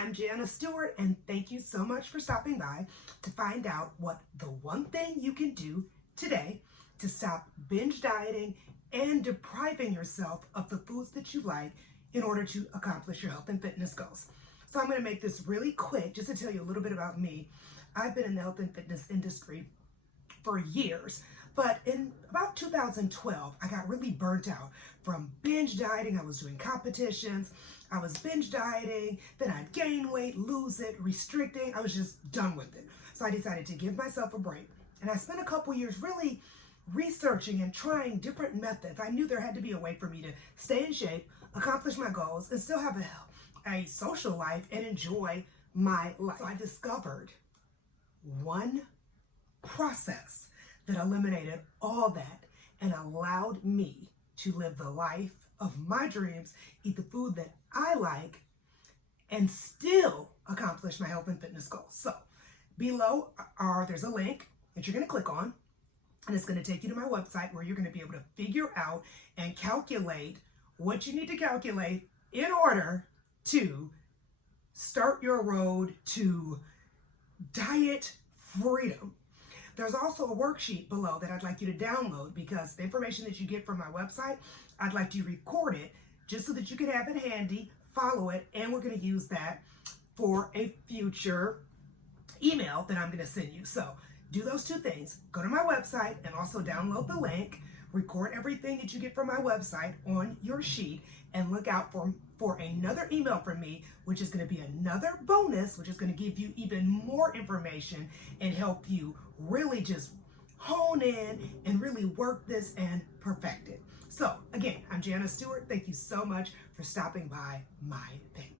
I'm Jana Stewart, and thank you so much for stopping by to find out what the one thing you can do today to stop binge dieting and depriving yourself of the foods that you like in order to accomplish your health and fitness goals. So I'm going to make this really quick just to tell you a little bit about me. I've been in the health and fitness industry for years, but in about 2012, I got really burnt out from binge dieting. I was doing competitions, I was binge dieting, then I'd gain weight, lose it, restricting. I was just done with it. So I decided to give myself a break. And I spent a couple years really researching and trying different methods. I knew there had to be a way for me to stay in shape, accomplish my goals, and still have a social life and enjoy my life. So I discovered one process that eliminated all that and allowed me to live the life of my dreams, eat the food that I like, and still accomplish my health and fitness goals. So below there's a link that you're going to click on, and it's going to take you to my website where you're going to be able to figure out and calculate what you need to calculate in order to start your road to diet freedom. There's also a worksheet below that I'd like you to download because the information that you get from my website, I'd like you to record it just so that you can have it handy, follow it, and we're going to use that for a future email that I'm going to send you. So do those two things. Go to my website and also download the link, record everything that you get from my website on your sheet, and look out for another email from me, which is going to be another bonus, which is going to give you even more information and help you really just hone in and really work this and perfect it. So again, I'm Jana Stewart. Thank you so much for stopping by my page.